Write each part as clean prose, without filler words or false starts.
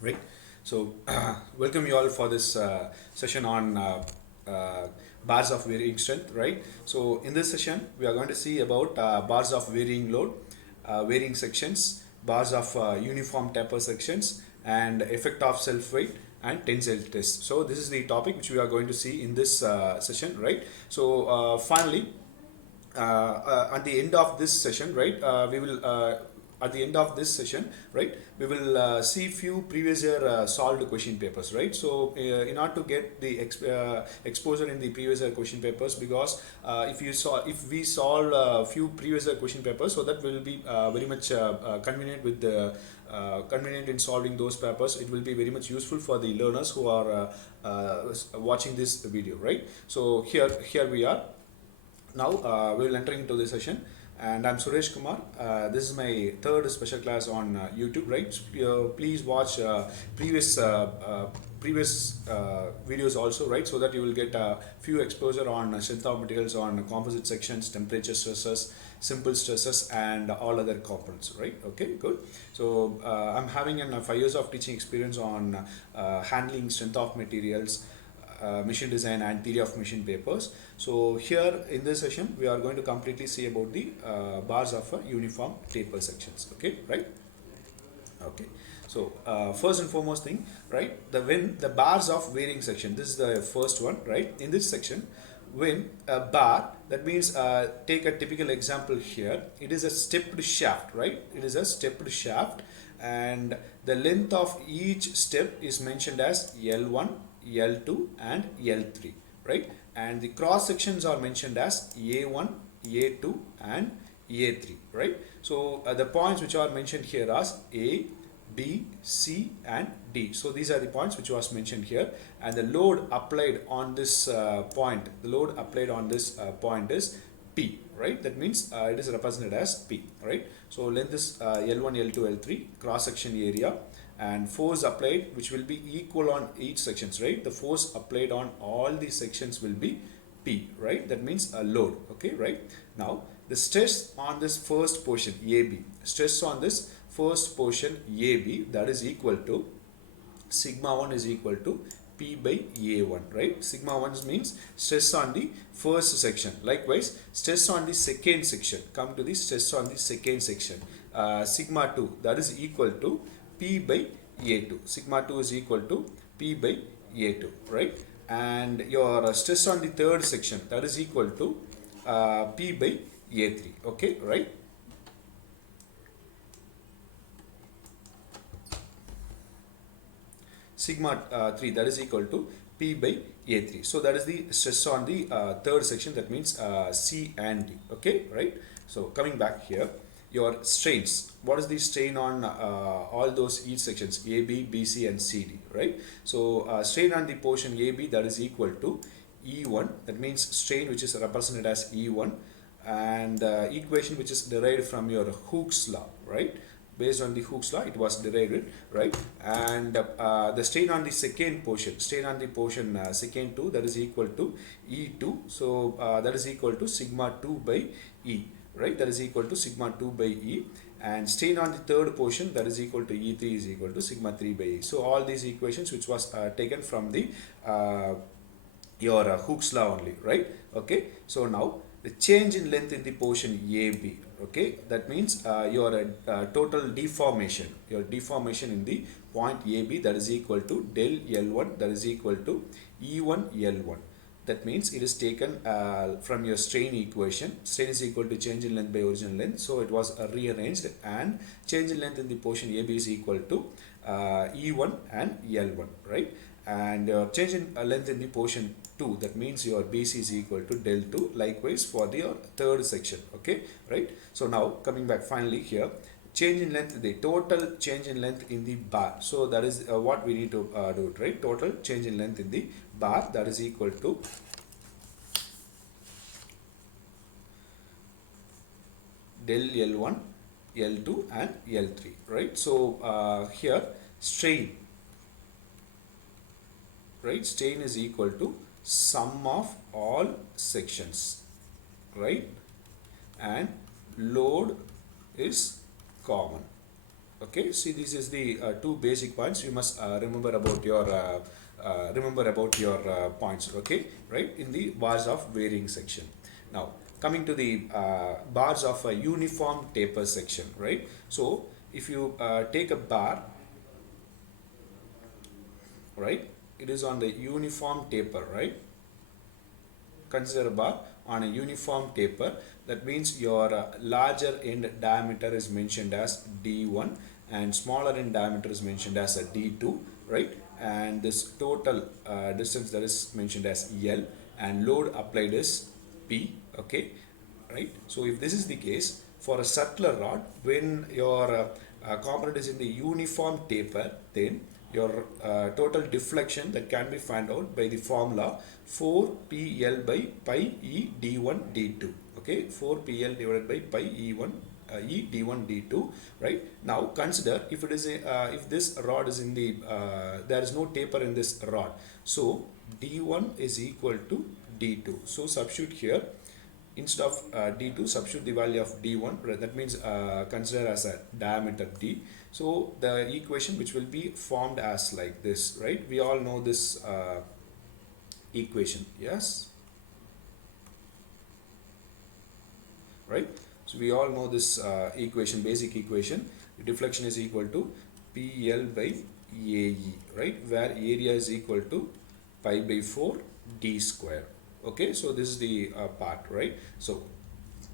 right? So welcome you all for this session on bars of varying strength, right? So in this session we are going to see about bars of varying load, varying sections, bars of uniform taper sections, and effect of self weight and tensile test. So this is the topic which we are going to see in this session, right? So finally, at the end of this session, right, we will at the end of this session, right, we will see few previous year solved question papers, right? So in order to get the exposure in the previous year question papers, because if we solve few previous year question papers, so that will be very much convenient with the convenient in solving those papers. It will be very much useful for the learners who are watching this video, right? So here we are. Now we will enter into the session, and I'm Suresh Kumar. This is my third special class on YouTube, right? Please watch previous videos also, right? So that you will get a few exposure on strength of materials, on composite sections, temperature stresses, simple stresses, and all other components, right? Okay, good. So I'm having 5 years of teaching experience on handling strength of materials, machine design and theory of machine papers. So here in this session we are going to completely see about the bars of uniform taper sections. Okay, right? Okay. So first and foremost thing, right, when the bars of varying section, this is the first one, right? In this section, when a bar, that means take a typical example here, it is a stepped shaft, right? It is a stepped shaft, and the length of each step is mentioned as L1, L2 and L3, right? And the cross sections are mentioned as A1, A2 and A3, right? So the points which are mentioned here as A, B, C and D. So these are the points which was mentioned here, and the load applied on this point, the load applied on this point is P, right? That means it is represented as P, right? So length is L1, L2, L3, cross section area, and force applied which will be equal on each sections, right? The force applied on all these sections will be P, right? That means a load. Okay, right? Now the stress on this first portion AB, stress on this first portion AB, that is equal to sigma 1 is equal to P by A1, right? Sigma 1 means stress on the first section. Likewise, stress on the second section. Come to the stress on the second section. Sigma 2, that is equal to P by A2. Sigma 2 is equal to P by A2, right? And your stress on the third section, that is equal to P by A3. Okay, right? Sigma 3, that is equal to P by A3. So that is the stress on the third section, that means C and D. Okay, right? So coming back here, your strains. What is the strain on all those each sections A, B, B, C and C, D, right? So strain on the portion AB, that is equal to E1, that means strain which is represented as E1, and equation which is derived from your Hooke's law, right? Based on the Hooke's law it was derived, right? And the strain on the second portion, strain on the portion second 2, that is equal to E2. So that is equal to sigma 2 by E, right? That is equal to sigma 2 by E. And strain on the third portion, that is equal to E3 is equal to sigma 3 by E. So all these equations which was taken from the your Hooke's law only, right? Okay, so now the change in length in the portion AB, okay, that means your total deformation, your deformation in the point AB, that is equal to del L1, that is equal to E1 L1. That means it is taken from your strain equation. Strain is equal to change in length by original length, so it was rearranged, and change in length in the portion AB is equal to E1 and L1, right? And change in length in the portion 2, that means your BC is equal to del 2. Likewise for the third section. Okay, right? So now coming back finally here, change in length, the total change in length in the bar. So that is what we need to do it, right? Total change in length in the bar, that is equal to del L1, L2 and L3, right? So here strain, right? Strain is equal to sum of all sections, right? And load is common, Okay, see, this is the two basic points you must remember about your points. Okay, right, in the bars of varying section. Now coming to the bars of a uniform taper section, right? So if you take a bar, right, it is on the uniform taper, right? Consider a bar on a uniform taper. That means your larger end diameter is mentioned as D1 and smaller end diameter is mentioned as a D2, right? And this total distance that is mentioned as L, and load applied is P. Okay, right? So if this is the case for a circular rod, when your component is in the uniform taper, then your total deflection that can be found out by the formula 4PL by pi E D1 D2. Okay, 4PL divided by pi E1 E D1 D2. Right, now consider if it is a if this rod is in the there is no taper in this rod, so D1 is equal to D2. So substitute here, instead of D2, substitute the value of D1. That means consider as a diameter D. So the equation which will be formed as like this, right? We all know this equation, yes, right? So we all know this equation, basic equation. Deflection is equal to PL by AE, right? Where area is equal to pi by 4 D square. Okay, so this is the part, right? So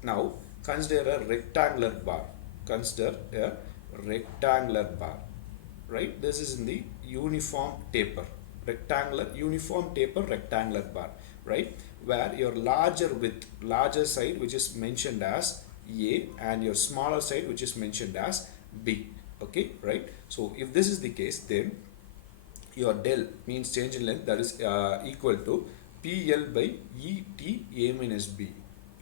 now consider a rectangular bar. Consider a rectangular bar, right? This is in the uniform taper, rectangular uniform taper rectangular bar, right? Where your larger side which is mentioned as A and your smaller side which is mentioned as B. Okay, right? So if this is the case, then your del means change in length, that is equal to PL by ET A minus B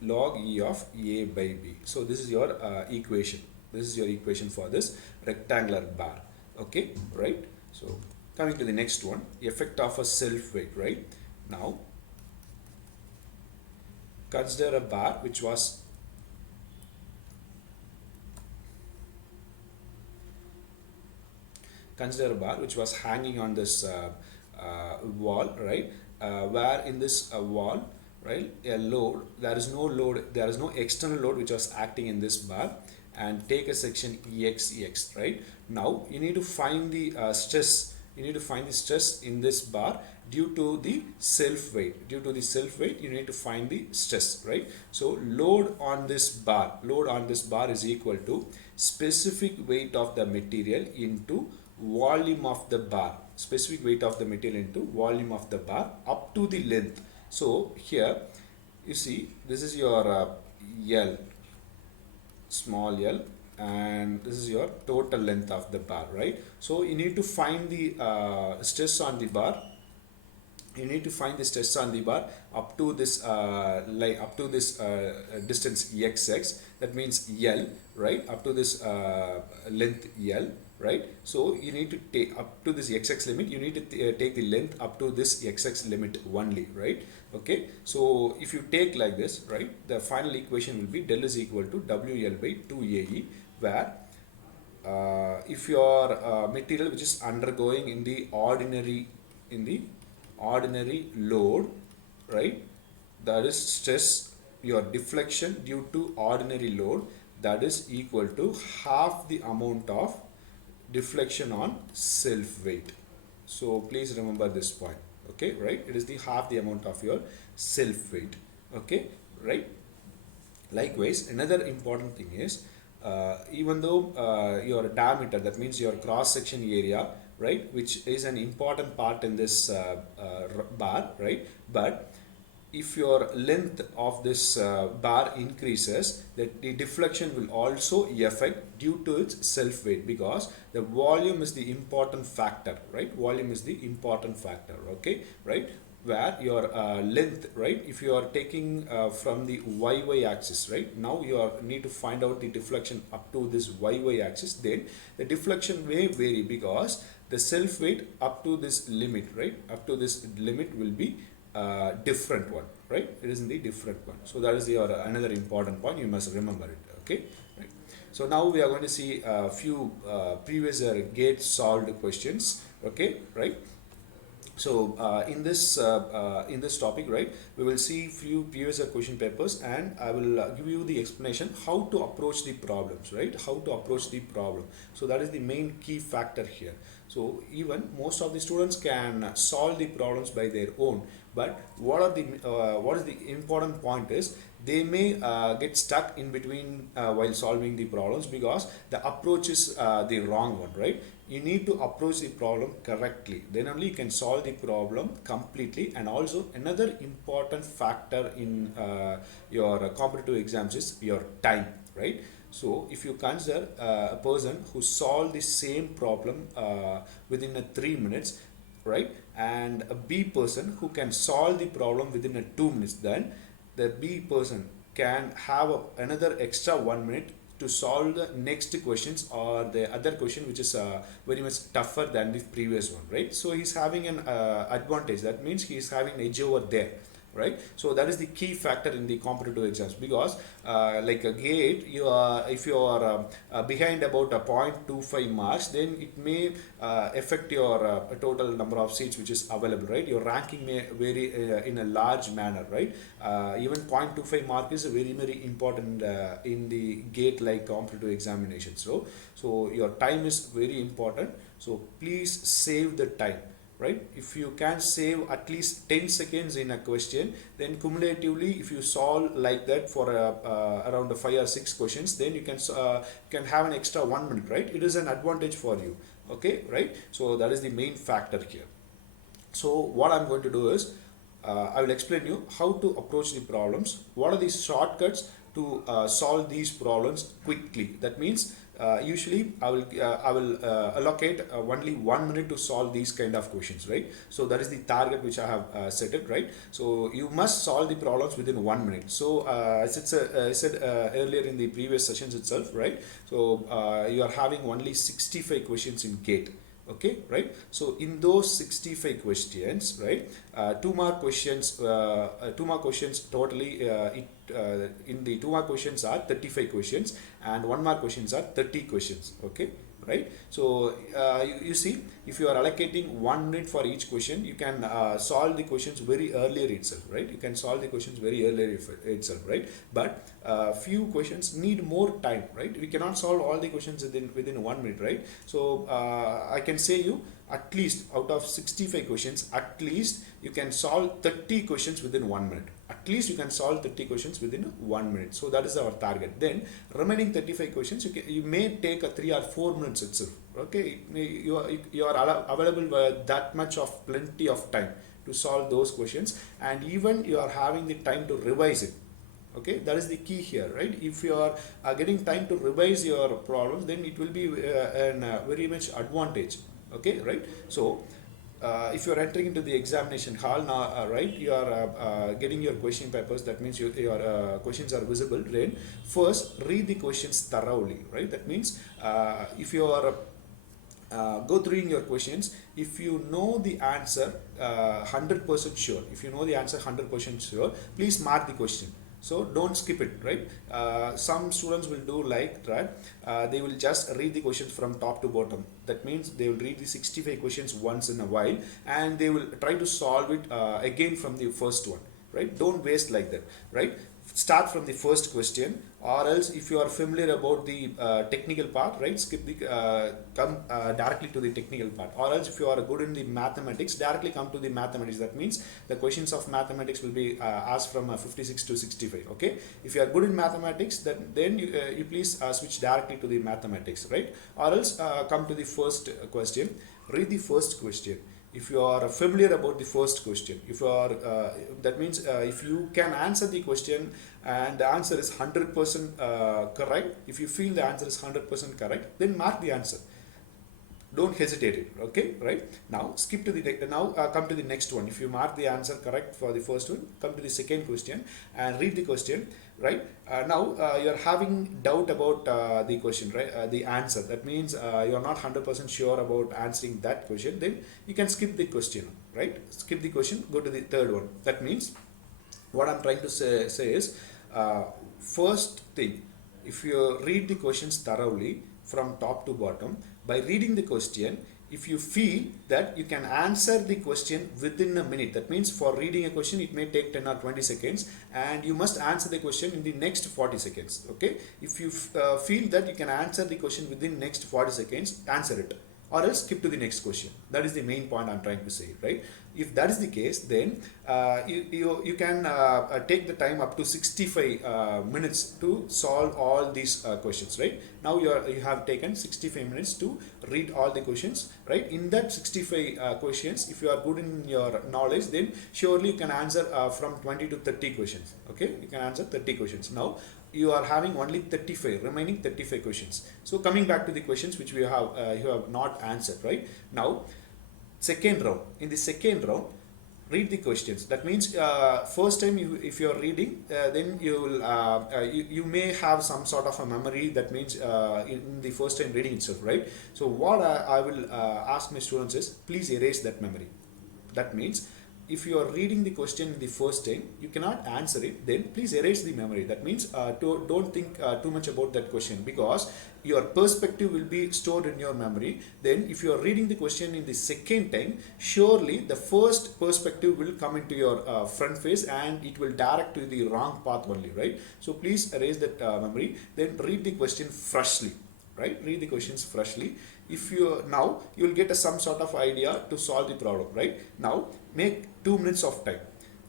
log E of A by B. So this is your equation. This is your equation for this rectangular bar. Okay, right? So coming to the next one, effect of a self weight, right? Now consider a bar which was hanging on this wall, right? Where in this wall, right, a load, there is no external load which was acting in this bar, and take a section EX, right? Now you need to find the stress. You need to find the stress in this bar due to the self weight. Due to the self weight, you need to find the stress, right? So load on this bar is equal to specific weight of the material into volume of the bar. Specific weight of the material into volume of the bar up to the length. So here you see this is your L, small l, and this is your total length of the bar, right? So you need to find the stress on the bar. You need to find the stress on the bar up to this distance xx, that means L, right? Up to this length L, right? So you need to take up to this xx limit, you need to take the length up to this xx limit only, right? Okay, so if you take like this, right, the final equation will be del is equal to WL by 2AE, where if your material which is undergoing in the ordinary load, right, that is stress, your deflection due to ordinary load, that is equal to half the amount of deflection on self weight. So please remember this point. Okay, right, it is the half the amount of your self weight. Okay, right. Likewise, another important thing is even though your diameter, that means your cross section area, right, which is an important part in this bar, right, but if your length of this bar increases, that the deflection will also affect due to its self weight, because the volume is the important factor, right? Volume is the important factor. Okay, right, where your length, right, if you are taking from the YY axis, right, now you need to find out the deflection up to this YY axis, then the deflection may vary, because the self weight up to this limit, right, up to this limit will be different one, right? It is in the different one. So that is your another important point, you must remember it. Okay, right. So now we are going to see a few previous gate solved questions. Okay, right? So in this topic, right, we will see few previous question papers, and I will give you the explanation how to approach the problems, right? How to approach the problem. So that is the main key factor here. So even most of the students can solve the problems by their own, but what is the important point is they may get stuck in between while solving the problems because the approach is the wrong one, right? You need to approach the problem correctly, then only you can solve the problem completely. And also another important factor in your competitive exams is your time, right? So if you consider a person who solved the same problem within 3 minutes, right, and a B person who can solve the problem within 2 minutes, then the B person can have another extra 1 minute to solve the next questions or the other question which is very much tougher than the previous one, right? So he's having an advantage. That means he is having an edge over there, right? So that is the key factor in the competitive exams, because like a gate, you are, if you are behind about a 0.25 marks, then it may affect your total number of seats which is available, right? Your ranking may vary in a large manner, right? Even 0.25 mark is very very important in the gate like competitive examination. So your time is very important, so please save the time, right? If you can save at least 10 seconds in a question, then cumulatively if you solve like that for around 5 or 6 questions, then you can have an extra 1 minute, right? It is an advantage for you, okay, right? So that is the main factor here. So what I'm going to do is I will explain you how to approach the problems, what are the shortcuts to solve these problems quickly. That means usually I will allocate only 1 minute to solve these kind of questions, right? So that is the target which I have set it, right? So you must solve the problems within 1 minute. So as I said earlier in the previous sessions itself, right? So you are having only 65 questions in GATE. Okay, right? So in those 65 questions, right, 2 mark questions totally in the 2 mark questions are 35 questions, and 1 mark questions are 30 questions. Okay, right? So you see, if you are allocating 1 minute for each question, you can solve the questions very earlier itself, right? You can solve the questions very earlier itself, right? But few questions need more time, right? We cannot solve all the questions within 1 minute, right? So I can say you, at least out of 65 questions, at least you can solve 30 questions within 1 minute. At least you can solve 30 questions within 1 minute. So that is our target. Then remaining 35 questions, you may take 3 or 4 minutes itself. Okay, you are available that much of plenty of time to solve those questions, and even you are having the time to revise it. Okay, that is the key here, right? If you are getting time to revise your problems, then it will be an very much advantage. Okay, right? So if you are entering into the examination hall now, right, you are getting your question papers. That means your questions are visible. Then first read the questions thoroughly, right? That means if you are go through your questions, if you know the answer 100% sure, if you know the answer 100% sure, please mark the question. So don't skip it, right? Some students will do like that. They will just read the questions from top to bottom. That means they will read the 65 questions once in a while, and they will try to solve it again from the first one, right? Don't waste like that, right? Start from the first question, or else if you are familiar about the technical part, right, skip the come directly to the technical part. Or else if you are good in the mathematics, directly come to the mathematics. That means the questions of mathematics will be asked from 56 to 65. Okay, if you are good in mathematics, then you please switch directly to the mathematics, right? Or else come to the first question, read the first question. If you are familiar about the first question, if you are that means if you can answer the question and the answer is 100% correct, if you feel the answer is 100% correct, then mark the answer. Don't hesitate it. Okay, right? Now skip to the come to the next one. If you mark the answer correct for the first one, come to the second question and read the question, right? Now you are having doubt about the question, right? The answer. That means you are not 100% sure about answering that question. Then you can skip the question, right? Skip the question, go to the third one. That means what I'm trying to say is first thing, if you read the questions thoroughly from top to bottom, by reading the question, if you feel that you can answer the question within a minute, that means for reading a question it may take 10 or 20 seconds and you must answer the question in the next 40 seconds. Okay, if you feel that you can answer the question within next 40 seconds, answer it, or else skip to the next question. That is the main point I'm trying to say, right? If that is the case, then you can take the time up to 65 minutes to solve all these questions, right? Now you have taken 65 minutes to read all the questions, right? In that 65 questions, if you are good in your knowledge, then surely you can answer from 20 to 30 questions. Okay, you can answer 30 questions. Now you are having only 35 remaining 35 questions. So coming back to the questions which we have you have not answered, right? Now second round, in the second round, read the questions. That means first time if you are reading, then you will you may have some sort of a memory. That means in the first time reading itself, right? So what I will ask my students is, please erase that memory. That means if you are reading the question the first time, you cannot answer it, then please erase the memory. That means don't think too much about that question, because your perspective will be stored in your memory. Then if you are reading the question in the second time, surely the first perspective will come into your front face and it will direct to the wrong path only, right? So please erase that memory, then read the question freshly, right? Read the questions freshly. If you now you will get some sort of idea to solve the problem, right? Now make 2 minutes of time,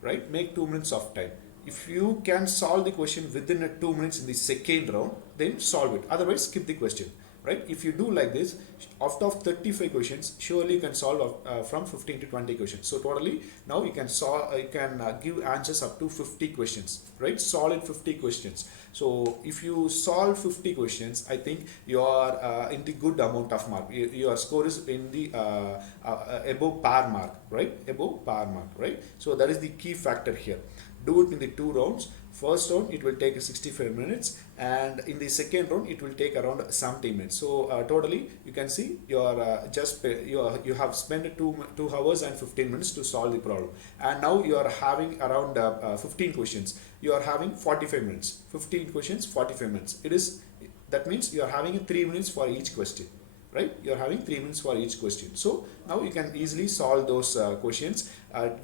right? Make 2 minutes of time. If you can solve the question within 2 minutes in the second round, then solve it, otherwise skip the question, right? If you do like this, out of 35 questions, surely you can solve from 15 to 20 questions. So totally now you can solve, you can give answers up to 50 questions, right? Solid 50 questions. So if you solve 50 questions, I think you are in the good amount of mark. Your score is in the above par mark, right? Above par mark, right? So that is the key factor here. Do it in the 2 rounds. First round it will take 65 minutes, and in the second round it will take around 70 minutes. So totally you can see you are you have spent 2 hours and 15 minutes to solve the problem, and now you are having around 15 questions. You are having 45 minutes. 15 questions, 45 minutes. It is, that means you are having 3 minutes for each question, right? You are having 3 minutes for each question. So now you can easily solve those questions.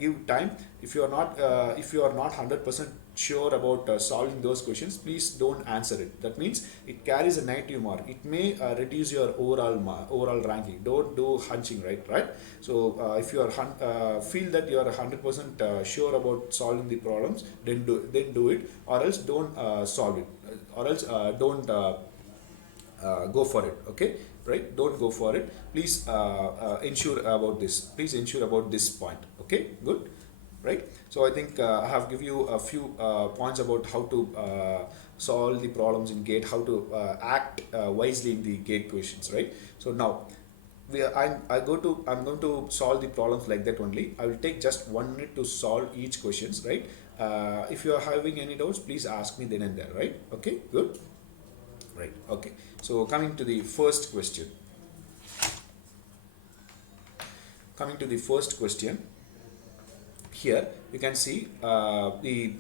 Give time. If you are not 100% sure about solving those questions, please don't answer it. That means it carries a negative mark. It may reduce your overall ranking. Don't do hunching, right? So if you are feel that you are 100% sure about solving the problems, then do it, or else don't solve it, or else don't go for it. Okay, right? Don't go for it. Please ensure about this. Please ensure about this point. Okay, good, right? So I think I have give you a few points about how to solve the problems in gate, how to act wisely in the gate questions, right? So now I'm going to solve the problems like that only. I will take just 1 minute to solve each questions, right? If you are having any doubts, please ask me then and there, right? Okay, good, right? Okay, so coming to the first question. Coming to the first question, here you can see the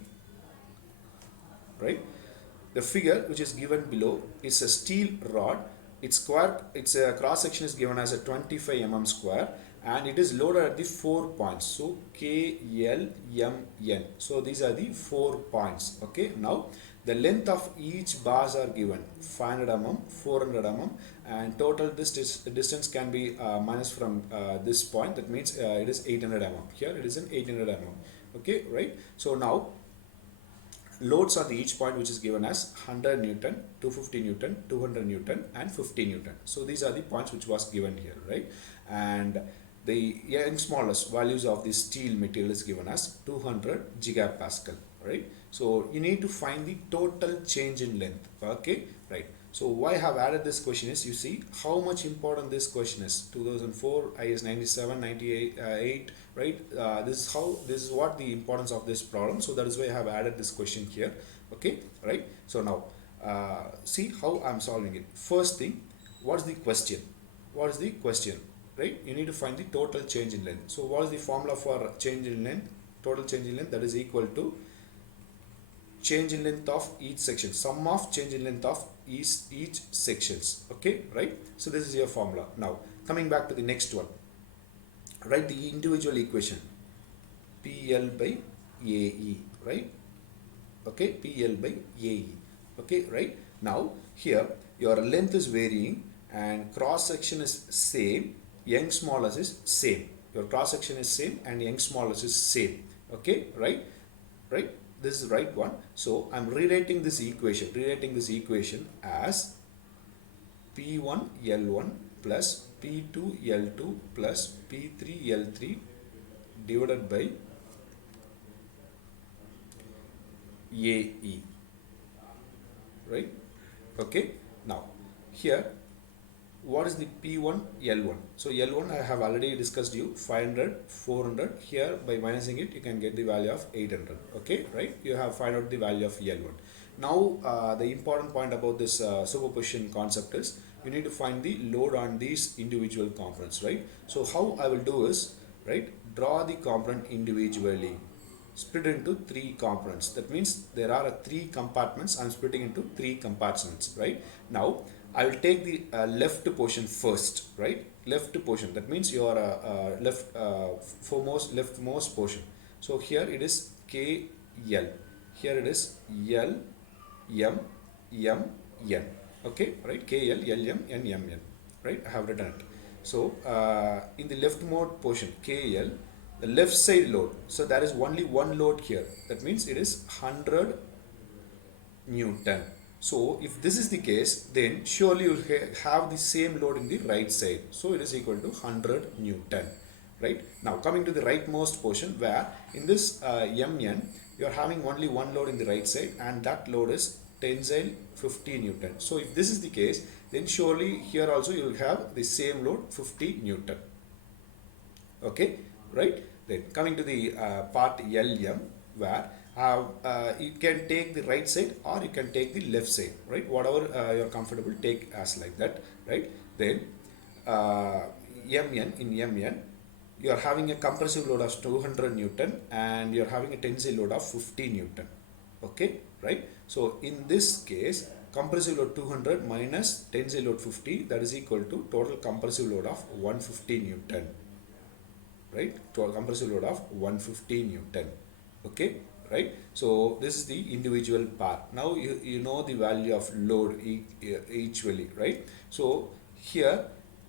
figure which is given below is a steel rod. Its cross section is given as a 25 mm square, and it is loaded at the 4 points. So K, L, M, N. So these are the 4 points. Okay, now the length of each bars are given 500 mm, 400 mm, and total this distance can be minus from this point. That means it is 800 mm. Here it is an 800 mm. Okay, right? So now loads on the each point which is given as 100 Newton, 250 Newton, 200 Newton and 50 Newton. So these are the points which was given here, right? And the smallest values of the steel material is given as 200 gigapascal, right? So you need to find the total change in length. Okay, right? So why I have added this question is, you see how much important this question is. 2004 IS 97 98 right? This is what the importance of this problem. So that is why I have added this question here. Okay, right? So now see how I'm solving it. First thing, what's the question? What is the question? Right? You need to find the total change in length. So what is the formula for change in length? Total change in length, that is equal to change in length of each section, sum of change in length of each sections. Okay, right? So this is your formula. Now coming back to the next one, write the individual equation PL by AE, right? Okay, PL by AE. Okay, right? Now here your length is varying and cross section is same, Young's modulus is same. Your cross section is same and Young's modulus is same. Okay, right? Right? This is right one. So I'm rewriting this equation as P1 L1 plus P2 L2 plus P3 L3 divided by AE, right? Okay, now here what is the P1 L1? So L1 I have already discussed you 500 400. Here by minusing it you can get the value of 800. Okay, right? You have find out the value of L1. Now the important point about this superposition concept is you need to find the load on these individual components, right? So how I will do is, right, draw the component individually, split into 3 components. That means there are 3 compartments. I'm splitting into 3 compartments, right? Now I will take the left portion first, right? Left portion, that means your leftmost portion. So here it is KL, here it is L, M, M, N. Okay, right? KL, L, M, N, M, N. Right? I have written it. So in the leftmost portion, KL, the left side load. So there is only one load here. That means it is 100 Newton. So if this is the case, then surely you will have the same load in the right side. So it is equal to 100 Newton. Right? Now coming to the rightmost portion, where in this MN you are having only one load in the right side and that load is tensile 50 Newton. So if this is the case, then surely here also you will have the same load 50 Newton. Okay, right? Then coming to the part LM, where you can take the right side or you can take the left side, right? Whatever you're comfortable, take as like that, right? Then MN, in MN you are having a compressive load of 200 Newton and you are having a tensile load of 50 Newton. Okay, right? So in this case, compressive load 200 minus tensile load 50, that is equal to total compressive load of 150 Newton. Right? Total compressive load of 150 Newton. Okay, right? So this is the individual part. Now you know the value of load equally, right? So here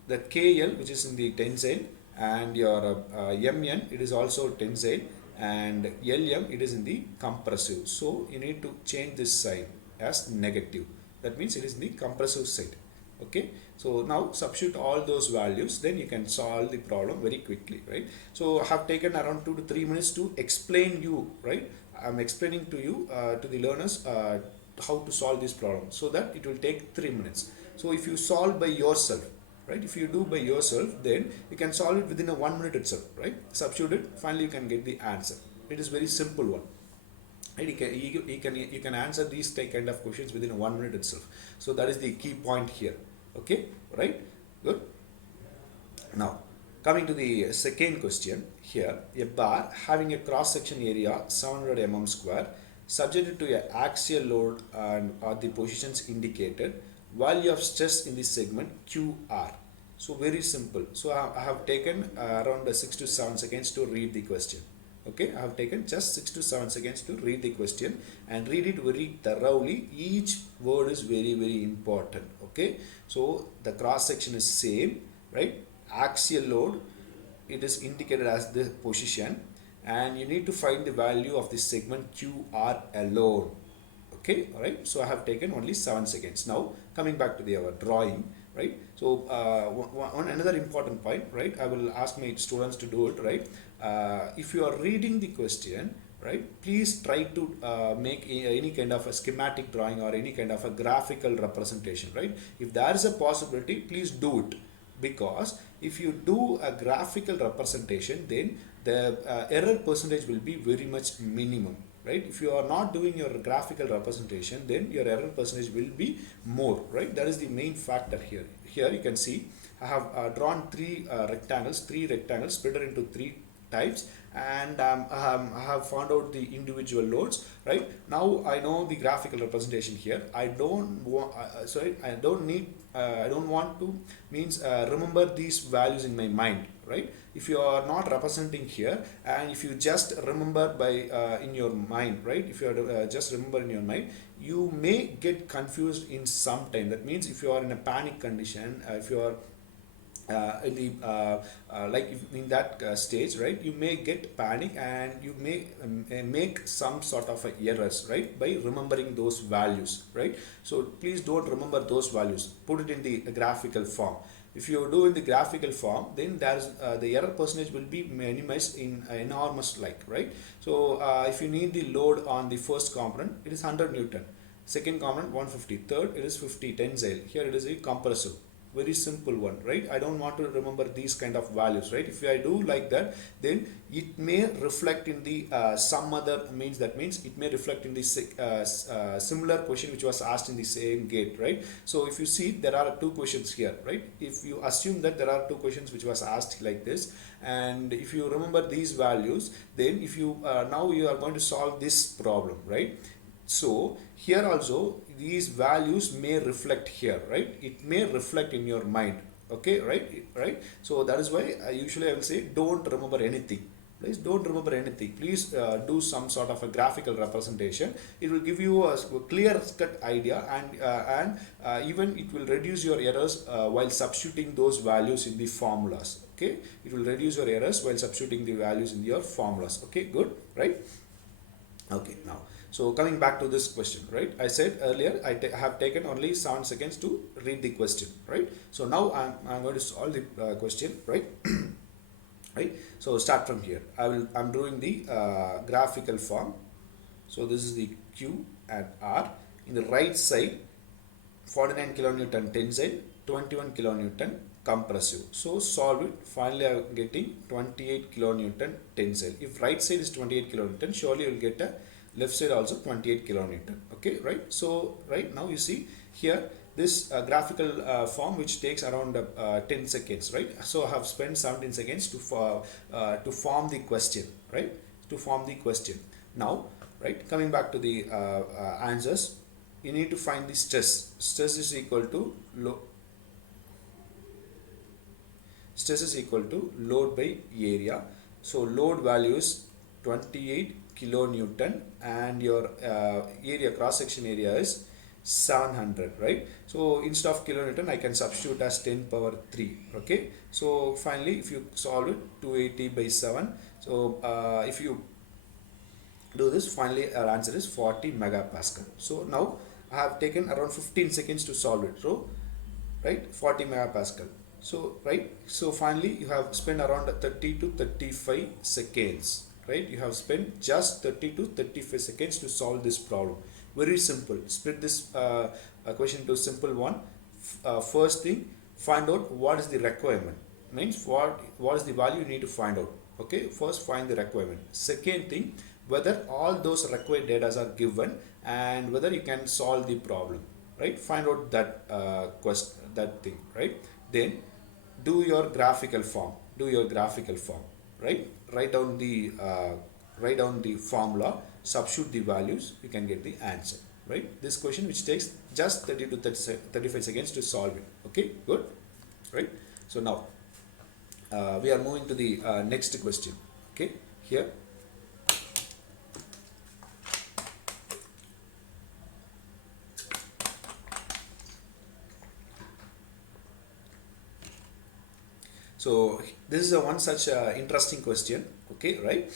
the KL, which is in the tensile, and your MN, it is also tensile, and LM, it is in the compressive. So you need to change this sign as negative. That means it is in the compressive side. Okay, so now substitute all those values, then you can solve the problem very quickly, right? So I have taken around 2 to 3 minutes to explain you, right? I'm explaining to you, to the learners, how to solve this problem, so that it will take 3 minutes. So if you solve by yourself, right? If you do by yourself, then you can solve it within a 1 minute itself, right? Substitute it, finally you can get the answer. It is very simple one. Right? You can answer these kind of questions within 1 minute itself. So that is the key point here. Okay, right? Good. Now coming to the second question here, a bar having a cross section area 700 mm square subjected to an axial load and are the positions indicated, value of stress in this segment QR. So very simple. So I have taken around 6 to 7 seconds to read the question. Okay, I have taken just 6 to 7 seconds to read the question and read it very thoroughly. Each word is very, very important. Okay, so the cross section is same, right? Axial load, it is indicated as the position, and you need to find the value of this segment QR alone. Okay, all right. So I have taken only 7 seconds. Now coming back to our drawing, right? So another important point, right? I will ask my students to do it, right? If you are reading the question, right, please try to make any kind of a schematic drawing or any kind of a graphical representation, right? If there is a possibility, please do it, because if you do a graphical representation, then the error percentage will be very much minimum, right? If you are not doing your graphical representation, then your error percentage will be more, right? That is the main factor here. Here you can see I have drawn three rectangles split into three types, and I have found out the individual loads. Right now I know the graphical representation here. I don't want I don't need I don't want to means remember these values in my mind. Right, if you are not representing here, and if you just remember by in your mind, right, if you are just remember in your mind, you may get confused in some time. That means if you are in a panic condition, if you are in the like in that stage, right, you may get panic, and you may make some sort of errors, right, by remembering those values. Right, so please don't remember those values, put it in the graphical form. If you do in the graphical form, then there's the error percentage will be minimized in enormous, like, right. So if you need the load on the first component, it is 100 Newton, second component 150, third it is 50 tensile, here it is a compressive. Very simple one, right. I don't want to remember these kind of values, right. If I do like that, then it may reflect in the some other means, that means it may reflect in the similar question which was asked in the same gate, right. So if you see, there are two questions here, right. If you assume that there are two questions which was asked like this, and if you remember these values, then if you now you are going to solve this problem, right. So here also these values may reflect here, right. It may reflect in your mind. Okay, right. So that is why usually I will say, don't remember anything. Please don't remember anything. Please do some sort of a graphical representation. It will give you a clear cut idea, and even it will reduce your errors while substituting those values in the formulas. Okay, it will reduce your errors while substituting the values in your formulas. Okay, good, right. Okay, now, so coming back to this question, right, I said earlier I have taken only 7 seconds to read the question, right. So now I'm going to solve the question, right. Right, so start from here. I'm doing the graphical form. So this is the Q and R. In the right side, 49 kilonewton tensile, 21 kilonewton compressive. So solve it. Finally I'm getting 28 kilonewton tensile. If right side is 28 kilonewton, surely you will get a left side also 28 kilonewton. Okay, right. So right now you see here this graphical form which takes around 10 seconds, right. So I have spent 17 seconds to form the question, right, to form the question. Now, right, coming back to the answers, you need to find the stress. Stress is equal to load by area. So load value is 28 kilonewton, and your area, cross section area, is 700, right. So instead of kilonewton, I can substitute as 10 power 3. Okay, so finally if you solve it, 280 by 7. So if you do this, finally our answer is 40 megapascal. So now I have taken around 15 seconds to solve it. So right, 40 megapascal. So right, so finally you have spent around 30 to 35 seconds, right. You have spent just 30 to 35 seconds to solve this problem. Very simple. Split this question into simple one. First thing, find out what is the requirement. Means what is the value you need to find out. Okay, first find the requirement. Second thing, whether all those required data are given and whether you can solve the problem. Right, find out that that thing. Right, then do your graphical form. Right, write down the formula, substitute the values, you can get the answer. Right, this question which takes just 30 to 35 seconds to solve it. Okay, good, right. So now we are moving to the next question. Okay, here so this is a one such interesting question. Okay, right.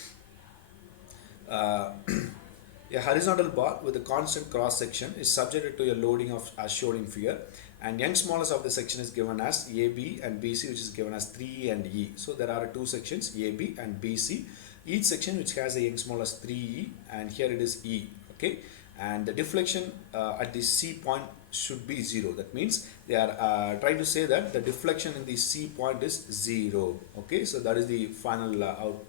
A horizontal bar with a constant cross section is subjected to a loading of as shown in figure, and Young's smallest of the section is given as AB and BC, which is given as 3E and E. So there are two sections, AB and BC. Each section which has a Young's smallest 3E, and here it is E. Okay, and the deflection at the C point should be 0. That means they are trying to say that the deflection in the C point is 0. Okay, so that is the final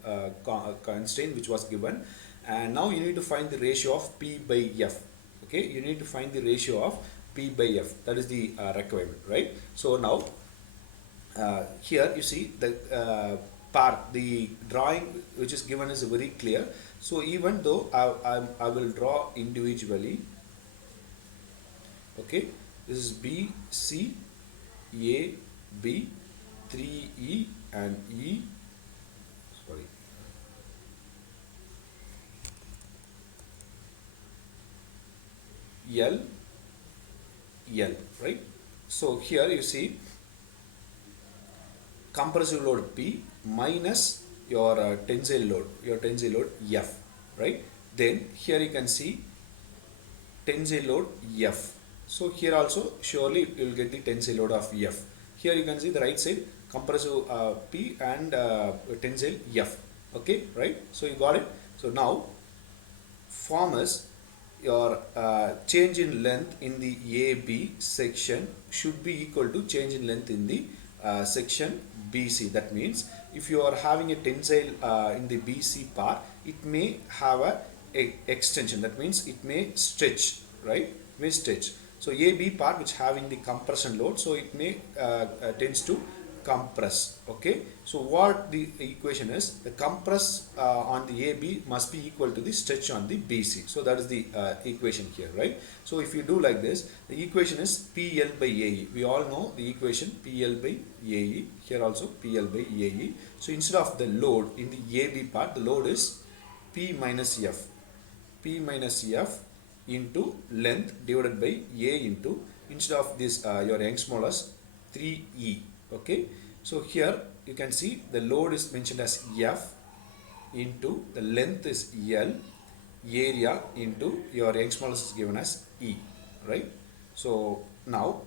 constraint which was given. And now you need to find the ratio of P by F. Okay, you need to find the ratio of P by F. That is the requirement, right? So now here you see that part, the drawing which is given is very clear. So even though I will draw individually, okay, this is B, C, A, B, 3E and E, sorry, L, L, right? So here you see compressive load P minus your tensile load F, right? Then here you can see tensile load F. So here also surely you will get the tensile load of F. Here you can see the right side compressive P and tensile F. Okay, right? So you got it. So now form is your change in length in the AB section should be equal to change in length in the section BC. That means if you are having a tensile in the BC part, it may have a extension. That means it may stretch, right? It may stretch. So AB part which having the compression load, so it may tends to compress. Okay, so what the equation is, the compress on the AB must be equal to the stretch on the BC. So that is the equation here, right? So if you do like this, the equation is PL by AE. We all know the equation PL by AE. Here also PL by AE. So instead of the load in the AB part, the load is P minus F. P minus F into length divided by A into, instead of this your Young's modulus 3E. Okay, so here you can see the load is mentioned as F into the length is L, area into your Young's modulus is given as E, right? So now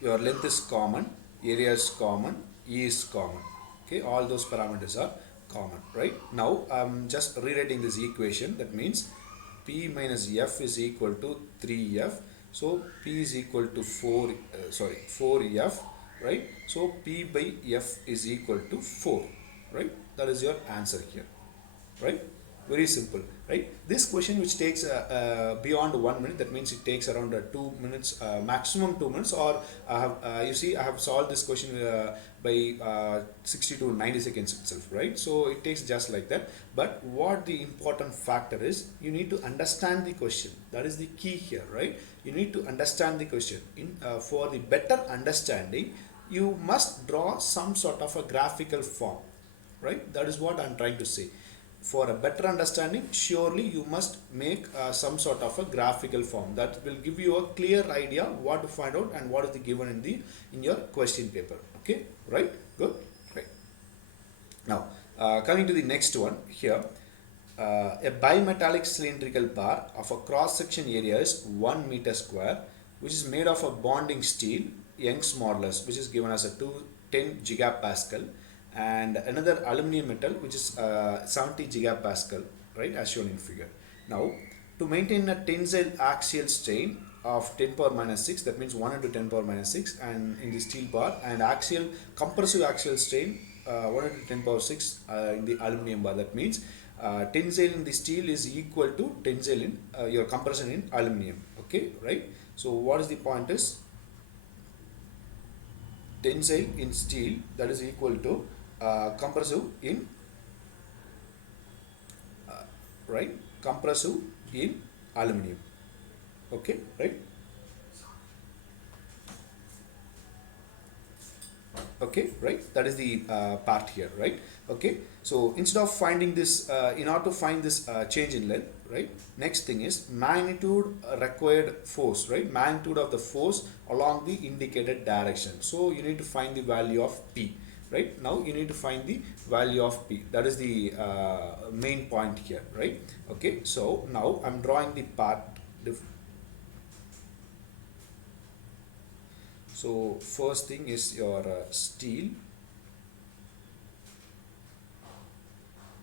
your length is common, area is common, E is common. Okay, all those parameters are common, right? Now I'm just rewriting this equation. That means P minus F is equal to 3F. So P is equal to 4F, right? So P by F is equal to 4, right? That is your answer here, right? Very simple, right? This question which takes beyond 1 minute, that means it takes around 2 minutes, maximum 2 minutes, or you see I have solved this question by 60 to 90 seconds itself, right? So it takes just like that. But what the important factor is, you need to understand the question. That is the key here, right? You need to understand the question. For the better understanding, you must draw some sort of a graphical form, right? That is what I'm trying to say. For a better understanding, surely you must make some sort of a graphical form that will give you a clear idea what to find out and what is the given in your question paper. Okay, right? Good, right. Now coming to the next one here, a bimetallic cylindrical bar of a cross section area is 1 meter square, which is made of a bonding steel, Young's modulus, which is given as a 210 gigapascal, and another aluminum metal which is 70 gigapascal, right, as shown in figure. Now to maintain a tensile axial strain of 10 power minus 6, that means 1 into 10 power minus 6, and in the steel bar, and compressive axial strain 1 into 10 power 6 in the aluminum bar. That means tensile in the steel is equal to tensile in your compression in aluminum. Okay, right? So what is the point is, tensile in steel, that is equal to compressive in right, compressive in aluminum. Okay, right? Okay, right? That is the part here, right? Okay, so instead of finding this, in order to find this change in length, right, next thing is magnitude required force, right? Magnitude of the force along the indicated direction. So you need to find the value of P, right? Now you need to find the value of P. That is the main point here, right? Okay, so now I'm drawing the part. So first thing is your steel,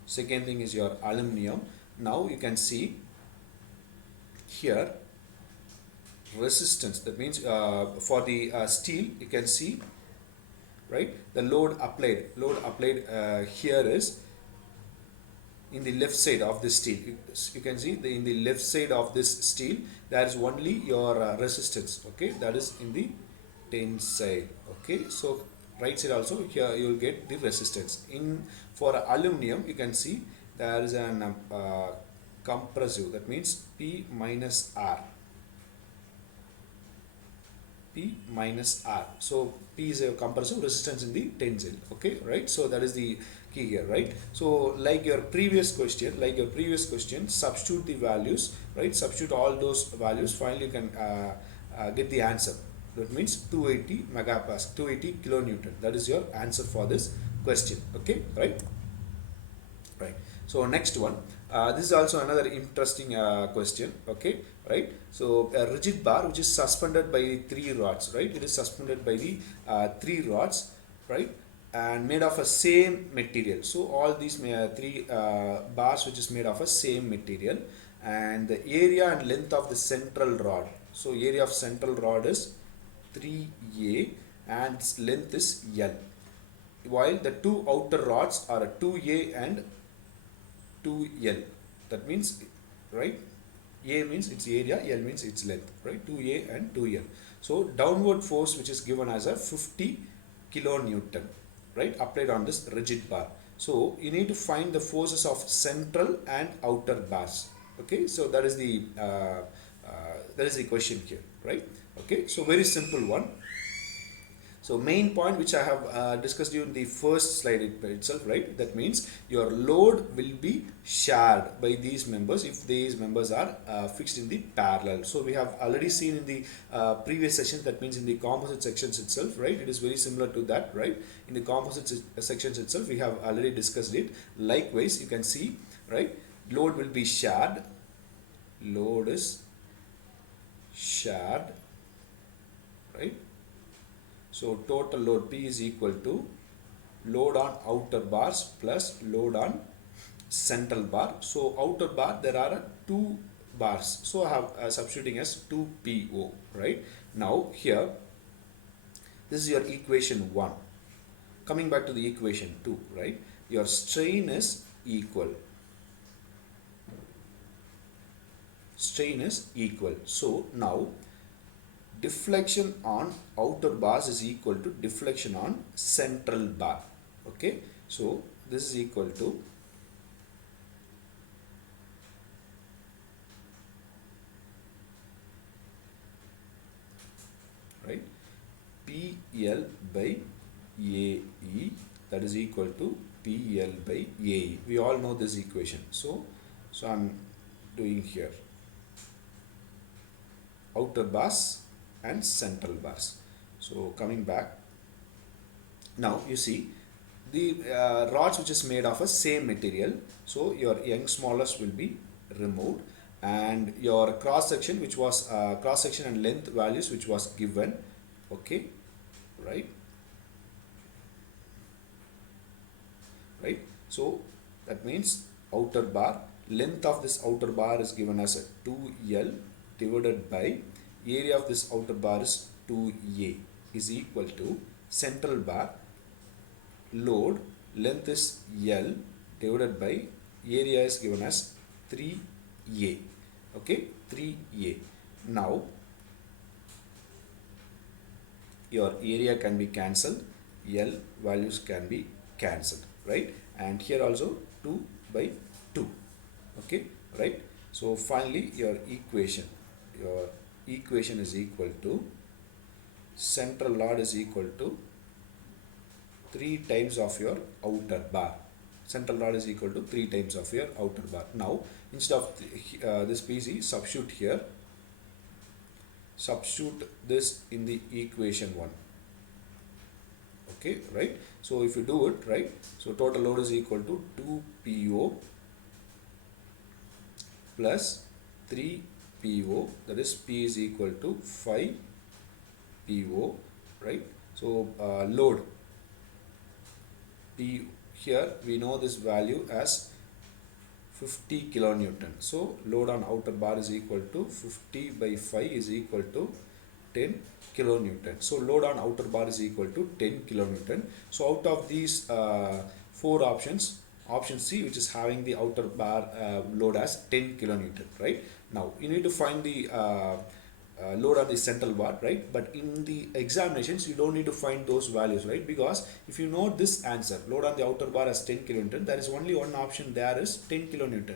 second thing is your aluminum. Now you can see here resistance, that means for the steel you can see, right, the load applied here is in the left side of the steel. You can see in the left side of this steel there is only your resistance, okay, that is in the tensile. Okay, so right side also, here you will get the resistance. In for aluminum, you can see there is an compressive, that means P minus R. P minus R. So P is a compressive, resistance in the tensile. Okay, right? So that is the key here, right? So like your previous question, substitute the values, right? Substitute all those values. Finally, you can get the answer. That means 280 megapascal, 280 kilonewton. That is your answer for this question. Okay, right? Right. So next one. This is also another interesting question. Okay, right? So a rigid bar which is suspended by three rods, right? It is suspended by the three rods, right? And made of a same material. So all these three bars which is made of a same material, and the area and length of the central rod. So area of central rod is 3A and its length is L. While the two outer rods are 2A and 2L. That means, right, A means its area, L means its length, right? 2A and 2L. So downward force which is given as a 50 kilonewton, right, applied on this rigid bar. So you need to find the forces of central and outer bars. Okay, so that is the question here, right? Okay, so very simple one. So main point which I have discussed you in the first slide itself, right? That means your load will be shared by these members if these members are fixed in the parallel. So we have already seen in the previous session, that means in the composite sections itself, right? It is very similar to that, right? In the composite sections itself, we have already discussed it. Likewise, you can see, right? Load will be shared. Load is shared, right? So total load P is equal to load on outer bars plus load on central bar. So outer bar there are two bars. So I have substituting as 2PO, right? Now here, this is your equation 1. Coming back to the equation 2, right? Your strain is equal. Strain is equal. So now deflection on outer bars is equal to deflection on central bar. Okay, so this is equal to right PL by AE, that is equal to PL by AE. We all know this equation. So I'm doing here outer bars and central bars. So coming back, now you see the rods which is made of a same material. So your Young's modulus will be removed, and your cross section which was cross section and length values which was given. Okay, right? So that means outer bar, length of this outer bar is given as a 2L divided by area of this outer bar is 2A is equal to central bar load, length is L divided by area is given as 3A. Okay, 3A. Now your area can be cancelled, L values can be cancelled, right? And here also 2 by 2. Okay, right? So finally your equation is equal to central load is equal to 3 times of your outer bar. Central load is equal to 3 times of your outer bar. Now instead of this PC, substitute here. Substitute this in the equation 1. Okay, right? So if you do it, right? So total load is equal to 2PO plus 3PO, that is P is equal to 5PO, right? So load P, here we know this value as 50 kilonewton. So load on outer bar is equal to 50 by 5 is equal to 10 kilonewton. So load on outer bar is equal to 10 kilonewton. So out of these 4 options, option C, which is having the outer bar load as 10 kilonewton, right? Now you need to find the load on the central bar, right? But in the examinations, you don't need to find those values, right? Because if you know this answer, load on the outer bar as 10 kilonewton, there is only one option there is 10 kilonewton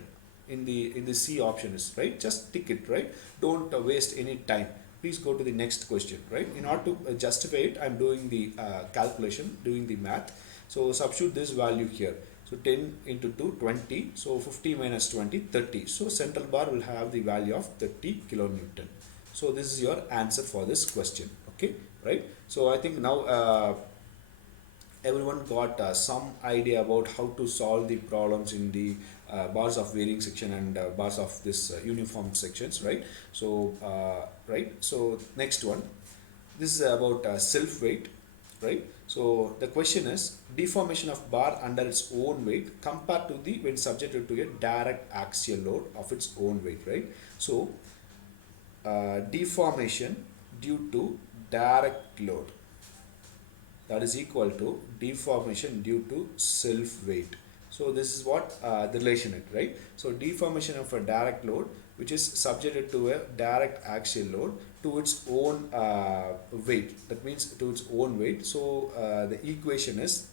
in the C option is, right? Just tick it, right? Don't waste any time. Please go to the next question, right? In order to justify it, I'm doing the calculation, doing the math. So substitute this value here. So 10 into 2, 20. So 50 minus 20, 30. So central bar will have the value of 30 kilonewton. So this is your answer for this question. Okay, right? So I think now everyone got some idea about how to solve the problems in the bars of varying section and bars of this uniform sections, right? So right. So next one, this is about self weight, right? So the question is deformation of bar under its own weight compared to the when subjected to a direct axial load of its own weight, right? So deformation due to direct load, that is equal to deformation due to self weight. So this is what the relation is, right? So deformation of a direct load which is subjected to a direct axial load to its own weight, that means to its own weight. So the equation is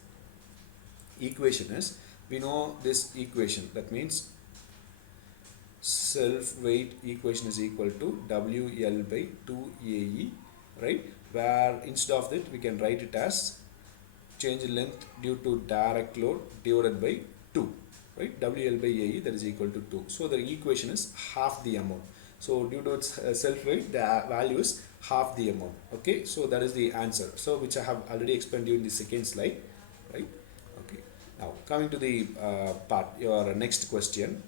we know this equation, that means self weight equation is equal to WL by 2AE, right? Where instead of that we can write it as change in length due to direct load divided by 2, right? WL by AE, that is equal to 2. So the equation is half the amount. So due to its self weight, the value is half the amount. Okay, so that is the answer. So which I have already explained you in the second slide, right? Okay. Now coming to the part, your next question.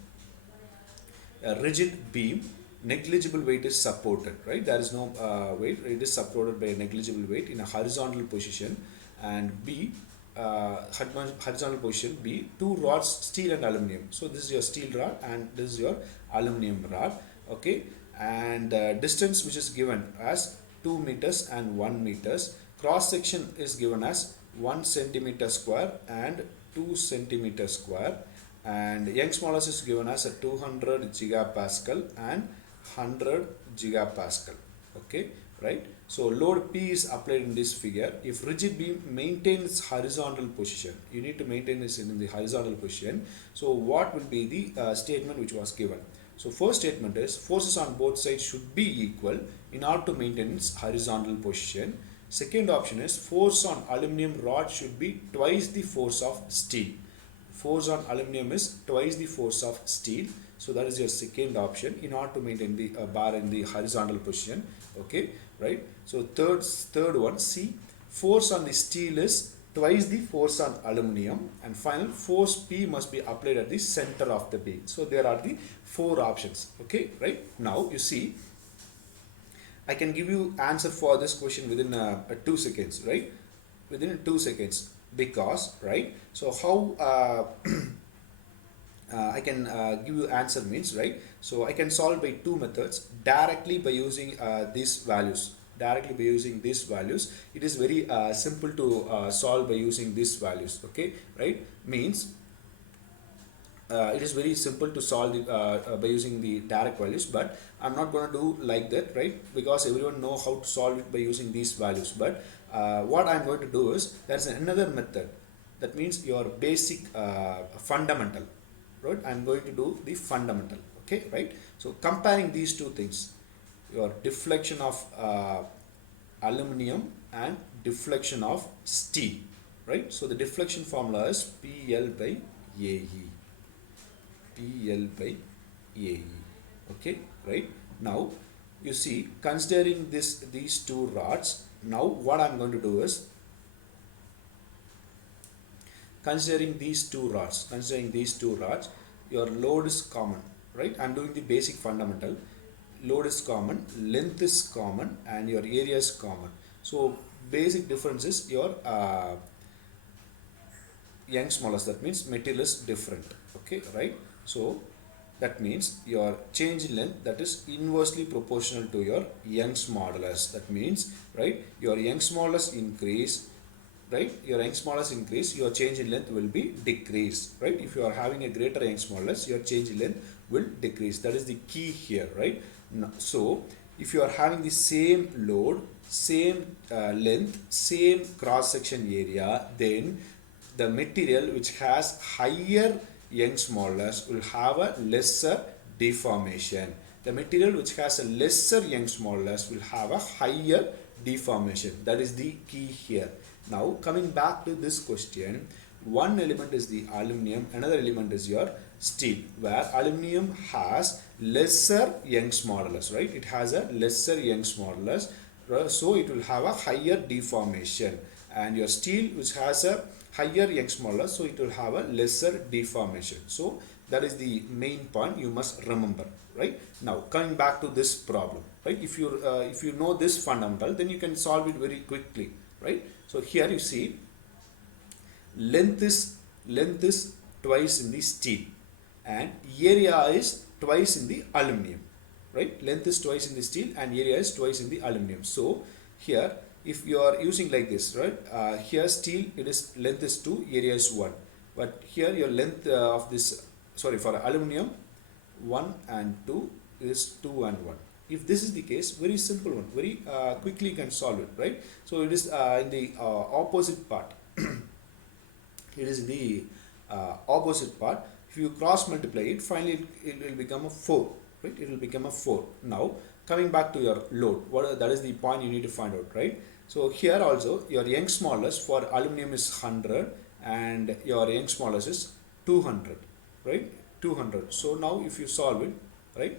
A rigid beam, negligible weight is supported, right? There is no weight, it is supported by a negligible weight in a horizontal position, and B, horizontal position B, two rods, steel and aluminum. So this is your steel rod and this is your aluminum rod, okay? And distance which is given as 2 meters and 1 meters. Cross section is given as 1 centimeter square and 2 centimeter square. And Young's modulus is given as a 200 gigapascal and 100 gigapascal. Okay, right? So load P is applied in this figure. If rigid beam maintains horizontal position, you need to maintain this in the horizontal position. So what will be the statement which was given? So first statement is forces on both sides should be equal in order to maintain its horizontal position. Second option is force on aluminum rod should be twice the force of steel. Force on aluminum is twice the force of steel. So that is your second option in order to maintain the bar in the horizontal position. Okay, right? So third one, C, force on the steel is twice the force on aluminum, and final force P must be applied at the center of the beam. So there are the four options. Okay, right? Now you see, I can give you answer for this question within 2 seconds, right? Within 2 seconds. Because, right, so how I can give you answer means, right, so I can solve by two methods. Directly by using these values, it is very simple to solve by using these values. Okay, right, means it is very simple to solve it, by using the direct values, but I'm not going to do like that, right, because everyone know how to solve it by using these values. But what I'm going to do is, there's another method, that means your basic fundamental, right? I'm going to do the fundamental. Okay, right? So comparing these two things, your deflection of aluminum and deflection of steel, right? So the deflection formula is PL by AE. PL by AE. Okay, right? Now you see, considering these two rods, now what I'm going to do is, considering these two rods, your load is common, right? I'm doing the basic fundamental. Load is common, length is common, and your area is common. So basic difference is your Young's modulus, that means material is different. Okay, right? So that means your change in length, that is inversely proportional to your Young's modulus. That means, right, your Young's modulus increase, right, your Young's modulus increase, your change in length will be decreased, right? If you are having a greater Young's modulus, your change in length will decrease. That is the key here, right? So if you are having the same load, same length, same cross section area, then the material which has higher Young's modulus will have a lesser deformation. The material which has a lesser Young's modulus will have a higher deformation. That is the key here. Now coming back to this question, one element is the aluminum, another element is your steel, where aluminum has lesser Young's modulus, right? It has a lesser Young's modulus, so it will have a higher deformation, and your steel which has a higher Young's modulus, so it will have a lesser deformation. So that is the main point you must remember, right? Now coming back to this problem, right? If you know this fundamental, then you can solve it very quickly, right? So here you see length is twice in the steel and area is twice in the aluminum, right? Length is twice in the steel and area is twice in the aluminum. So here if you are using like this, right, here steel, it is length is 2, area is 1, but here your length of this, sorry, for aluminum 1 and 2 is 2 and 1. If this is the case, very simple one, very quickly you can solve it, right? So it is in the opposite part. It is in the opposite part. If you cross multiply it, finally it will become a 4, right? It will become a 4. Now coming back to your load, that is the point you need to find out, right? So here also your Young's modulus for aluminum is 100 and your Young's modulus is 200, right? 200. So now if you solve it, right,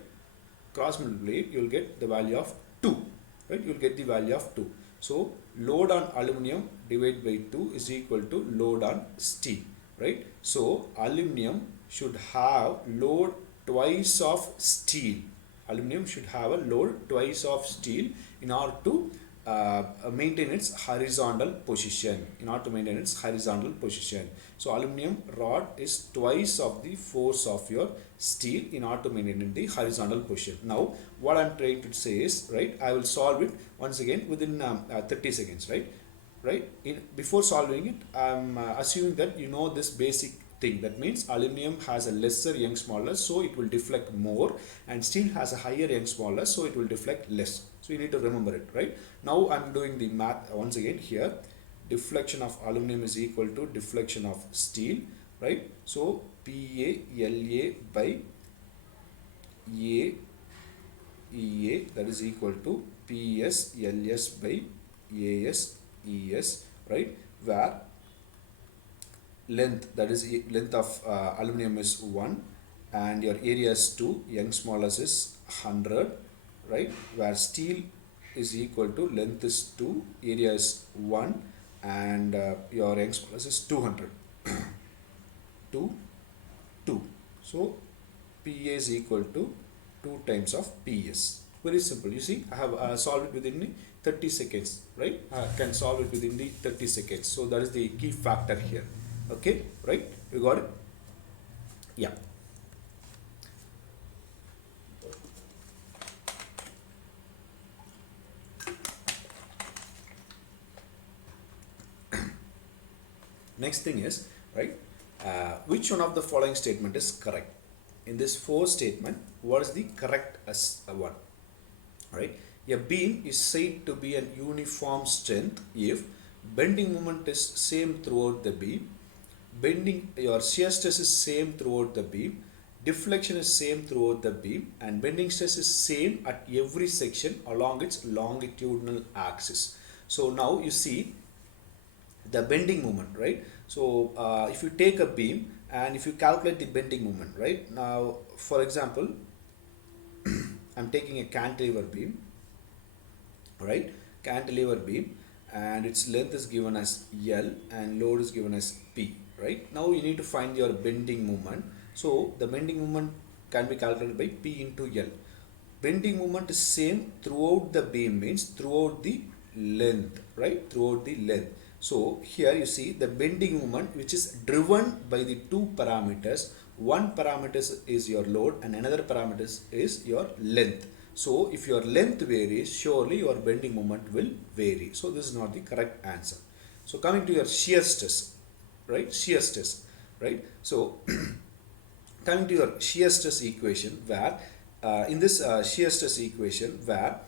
cross multiply it, you will get the value of 2, right? You will get the value of 2. So load on aluminum divided by 2 is equal to load on steel, right? So aluminum should have load twice of steel. Aluminum should have a load twice of steel in order to maintain its horizontal position. So aluminum rod is twice of the force of your steel in order to maintain the horizontal position. Now what I am trying to say is, right, I will solve it once again within 30 seconds, right? Before solving it, I am assuming that you know this basic thing. That means aluminum has a lesser Young's modulus, so it will deflect more, and steel has a higher Young's modulus, so it will deflect less. So you need to remember it, right? Now I am doing the math once again here. Deflection of aluminum is equal to deflection of steel, right? So PA LA by EA, that is equal to PS LS by AS ES, right? Where length, that is length of aluminum is 1 and your area is 2, Young's modulus is 100, right? Where steel is equal to length is 2, area is 1 and your Young's modulus is 200. 2. So PA is equal to 2 times of PS. Very simple. You see, I have solved it within 30 seconds, right? I can solve it within the 30 seconds. So that is the key factor here. Okay, right? You got it? Yeah. Next thing is, right, which one of the following statement is correct? In this 4 statement, what is the correct one? Right? A beam is said to be an uniform strength if bending moment is same throughout the beam, your shear stress is same throughout the beam, deflection is same throughout the beam, and bending stress is same at every section along its longitudinal axis. So now you see the bending moment, right? So if you take a beam and if you calculate the bending moment, right? Now for example, I'm taking a cantilever beam, right? Cantilever beam, and its length is given as L and load is given as P, right? Now you need to find your bending moment. So the bending moment can be calculated by P into L. Bending moment is same throughout the beam, means throughout the length, right? Throughout the length. So here you see the bending moment which is driven by the 2 parameters. One parameter is your load and another parameter is your length. So if your length varies, surely your bending moment will vary. So this is not the correct answer. So coming to your shear stress, right? Shear stress, right? So coming to your shear stress equation, where in this shear stress equation, where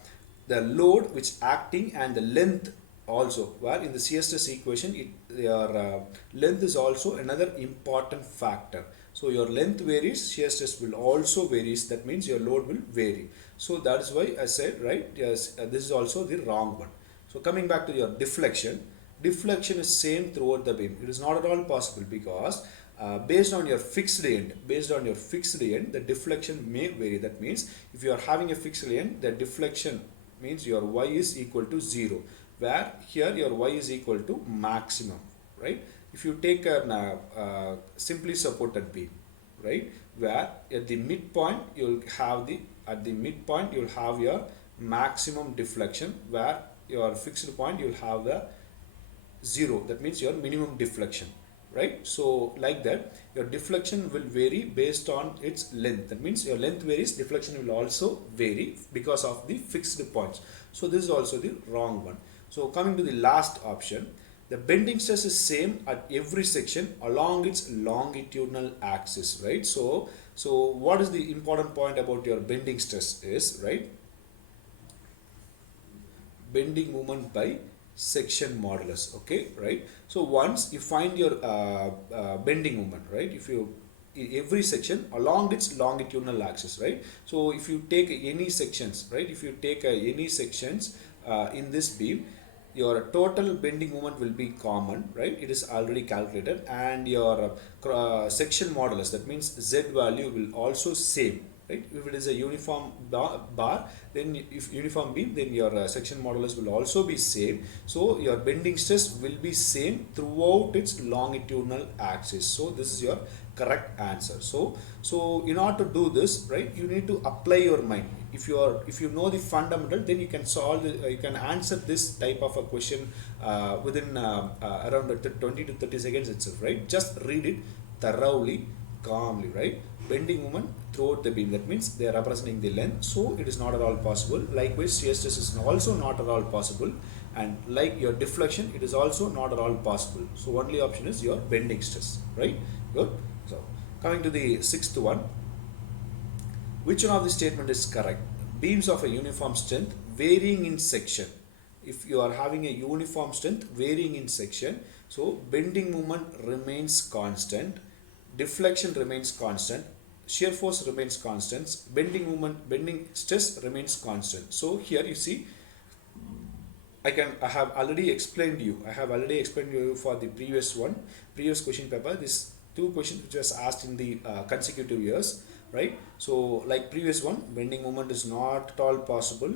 the load which acting and the length also, where in the shear stress equation your length is also another important factor. So your length varies, shear stress will also varies, that means your load will vary. So that is why I said, right, yes, this is also the wrong one. So coming back to your deflection, deflection is same throughout the beam. It is not at all possible because based on your fixed end, the deflection may vary. That means if you are having a fixed end, the deflection means your y is equal to 0, where here your y is equal to maximum, right? If you take a simply supported beam, right, where at the midpoint you'll have your maximum deflection, where your fixed point you'll have the 0, that means your minimum deflection, right? So like that, your deflection will vary based on its length. That means your length varies, deflection will also vary because of the fixed points. So this is also the wrong one. So coming to the last option, the bending stress is same at every section along its longitudinal axis, right? So what is the important point about your bending stress is, right, bending moment by section modulus, okay, right? So once you find your bending moment, right, if you every section along its longitudinal axis, right? So if you take any sections, right, any sections in this beam, your total bending moment will be common, right? It is already calculated, and your section modulus, that means Z value, will also same, right? If it is a uniform bar, then if uniform beam, then your section modulus will also be same. So your bending stress will be same throughout its longitudinal axis. So this is your correct answer. So in order to do this, right, you need to apply your mind. If you know the fundamental, then you can solve you can answer this type of a question within around 20 to 30 seconds itself, right? Just read it thoroughly, calmly, right? Bending moment throughout the beam, that means they are representing the length, so it is not at all possible. Likewise, shear stress is also not at all possible, and like your deflection, it is also not at all possible. So only option is your bending stress, right? Good. So coming to the sixth one, which one of the statement is correct? Beams of a uniform strength varying in section. If you are having a uniform strength varying in section, so bending moment remains constant, deflection remains constant, shear force remains constant, bending stress remains constant. So here you see, I have already explained you. For the previous question paper. This two questions which was asked in the consecutive years, right? So like previous one, bending moment is not at all possible.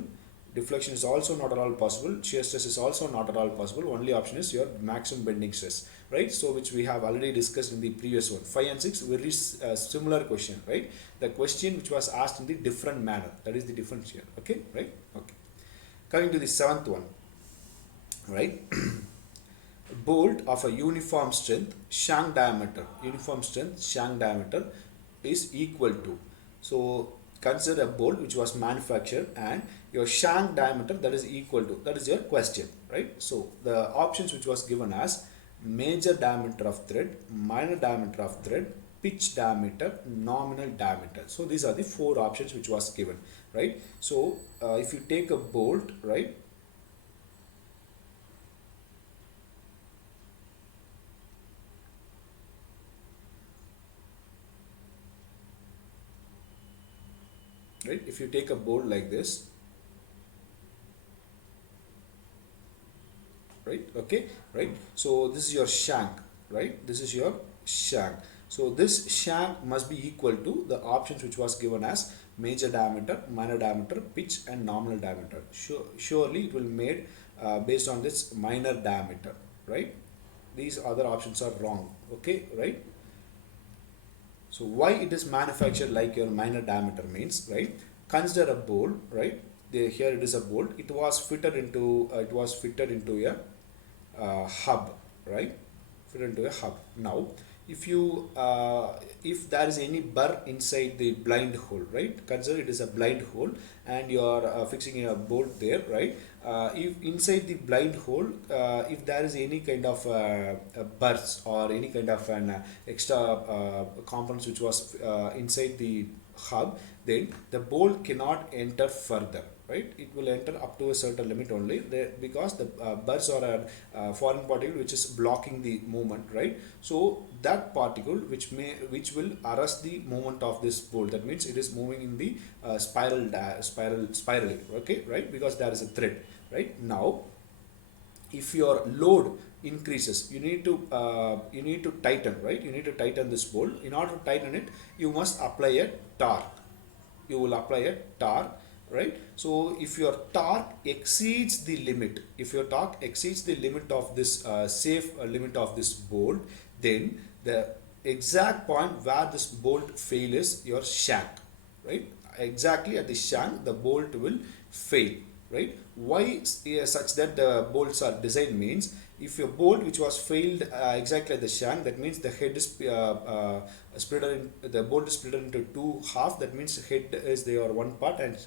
Deflection is also not at all possible. Shear stress is also not at all possible. Only option is your maximum bending stress, right? So which we have already discussed in the previous one. 5 and 6 very similar question, right? The question which was asked in the different manner. That is the difference here. Okay, right? Okay. Coming to the seventh one, right? Bolt of a uniform strength shank diameter. Uniform strength shank diameter is equal to. So consider a bolt which was manufactured and your shank diameter that is equal to, that is your question, right? So the options which was given as major diameter of thread, minor diameter of thread, pitch diameter, nominal diameter. So these are the 4 options which was given, right? So if you take a bolt, right, if you take a bolt like this, right, okay, right, so this is your shank, right, this is your shank. So this shank must be equal to the options which was given as major diameter, minor diameter, pitch and nominal diameter. Surely it will made based on this minor diameter, right? These other options are wrong, okay, right? So why it is manufactured like your minor diameter means, right? Consider a bolt, right? Here it is a bolt. It was fitted into a hub, right? Fitted into a hub. Now, if there is any burr inside the blind hole, right? Consider it is a blind hole, and you are fixing a bolt there, right? If inside the blind hole, if there is any kind of burrs or any kind of an extra components which was inside the hub, then the bolt cannot enter further, right? It will enter up to a certain limit only because the burrs or a foreign particle which is blocking the movement, right? So that particle which will arrest the movement of this bolt, that means it is moving in the spirally, okay, right? Because there is a thread, right? Now if your load increases, you need to tighten, right? You need to tighten this bolt. In order to tighten it, you must apply a torque. You will apply a torque, right? So if your torque exceeds the limit, if your torque exceeds the limit of this safe limit of this bolt, then the exact point where this bolt fail is your shank, right? Exactly at the shank the bolt will fail, right? Why such that the bolts are designed means, if your bolt which was failed exactly at the shank, that means the head is the bolt is split into two half, that means head is your one part and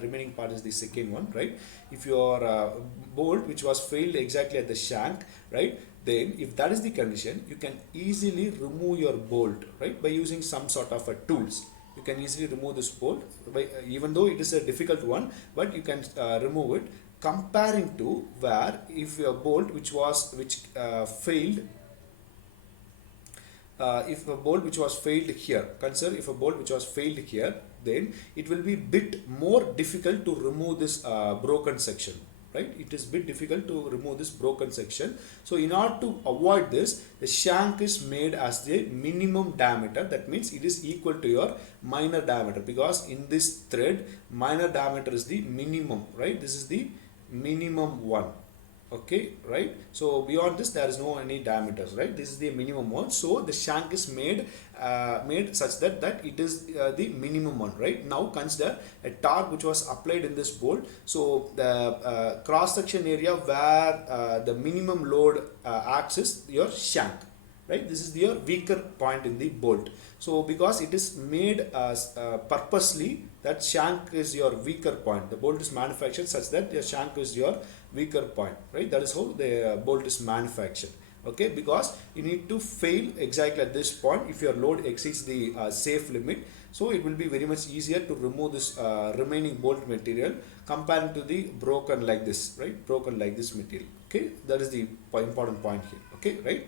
remaining part is the second one, right? If your bolt which was failed exactly at the shank, right, then if that is the condition, you can easily remove your bolt, right, by using some sort of a tools. You can easily remove this bolt by, even though it is a difficult one, but you can remove it, comparing to where if your bolt which failed, if a bolt which was failed here, consider if a bolt which was failed here, then it will be bit more difficult to remove this broken section, right? It is bit difficult to remove this broken section. So in order to avoid this, the shank is made as the minimum diameter, that means it is equal to your minor diameter, because in this thread minor diameter is the minimum, right? This is the minimum one, okay, right? So beyond this there is no any diameters, right? This is the minimum one. So the shank is made such that it is the minimum one, right? Now consider a torque which was applied in this bolt. So the cross section area where the minimum load acts is your shank, right? This is your weaker point in the bolt. So because it is made purposely, that shank is your weaker point. The bolt is manufactured such that your shank is your weaker point, right? That is how the bolt is manufactured, okay? Because you need to fail exactly at this point if your load exceeds the safe limit. So it will be very much easier to remove this remaining bolt material compared to the broken like this, right? Broken like this material, okay? That is the important point here, okay, right?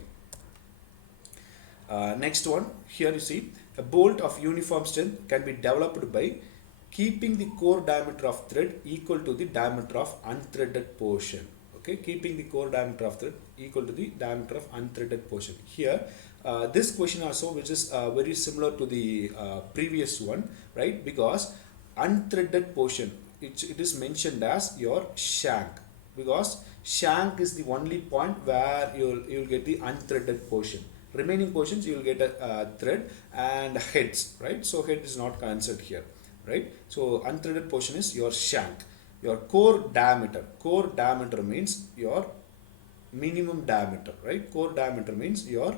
Next one, here you see a bolt of uniform strength can be developed by keeping the core diameter of thread equal to the diameter of unthreaded portion, okay? Keeping the core diameter of thread equal to the diameter of unthreaded portion. Here this question also, which is very similar to the previous one, right? Because unthreaded portion, it is mentioned as your shank, because shank is the only point where you'll get the unthreaded portion. Remaining portions you will get a thread and heads, right? So head is not considered here, right? So unthreaded portion is your shank. Your core diameter means your minimum diameter, right? Core diameter means your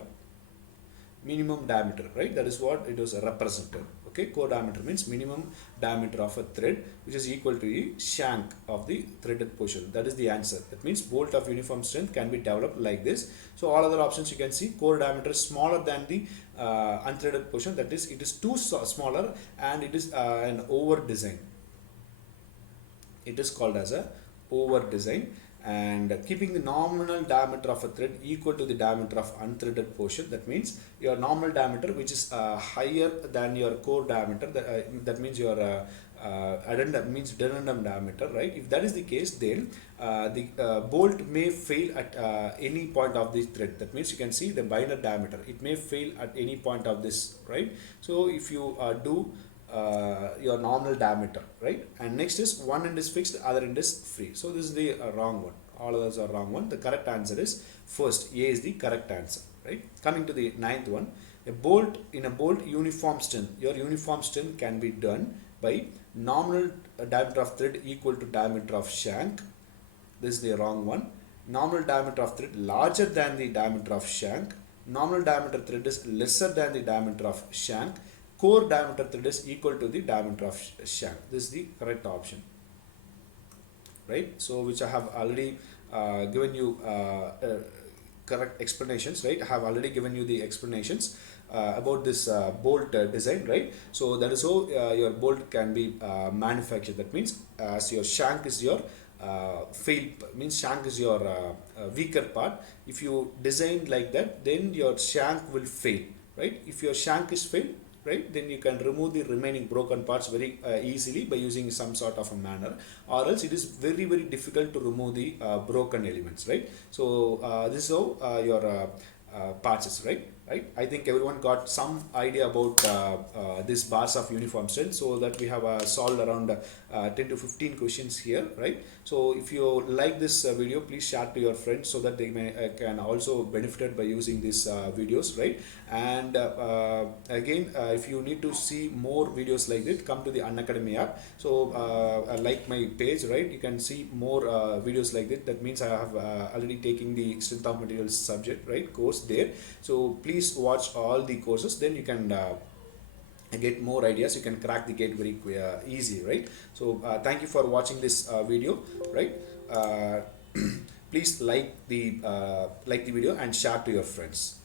minimum diameter, right? That is what it was represented, okay? Core diameter means minimum diameter of a thread, which is equal to the shank of the threaded portion. That is the answer. That means bolt of uniform strength can be developed like this. So all other options you can see core diameter is smaller than the unthreaded portion, that is it is too smaller and it is an over design. It is called as a over design. And keeping the nominal diameter of a thread equal to the diameter of unthreaded portion, that means your normal diameter which is higher than your core diameter, that means your addendum means denudum diameter, right? If that is the case, then the bolt may fail at any point of this thread. That means you can see the minor diameter, it may fail at any point of this, right? So if you do your normal diameter, right? And next is one end is fixed, other end is free. So this is the wrong one. All others are wrong one. The correct answer is first. A is the correct answer, right? Coming to the ninth one, a bolt uniform strength. Your uniform strength can be done by nominal diameter of thread equal to diameter of shank. This is the wrong one. Nominal diameter of thread larger than the diameter of shank. Nominal diameter thread is lesser than the diameter of shank. Core diameter thread is equal to the diameter of shank. This is the correct option, right? So which I have already given you correct explanations, right? I have already given you the explanations about this bolt design, right? So that is how your bolt can be manufactured. That means as your shank is your fail, means shank is your weaker part. If you design like that, then your shank will fail, right? If your shank is fail, right, then you can remove the remaining broken parts very easily by using some sort of a manner, or else it is very difficult to remove the broken elements, right? So this is how your parts is, right. I think everyone got some idea about this bars of uniform strength, so that we have solved around 10 to 15 questions here, right? So if you like this video, please share to your friends so that they can also benefited by using these videos, right? And again, if you need to see more videos like this, come to the Unacademy app. So like my page, right, you can see more videos like this. That means I have already taken the strength of materials subject, right, course there. So please watch all the courses, then you can get more ideas. You can crack the gate very easy, right? So thank you for watching this video, right? uh, Please like the video and share to your friends.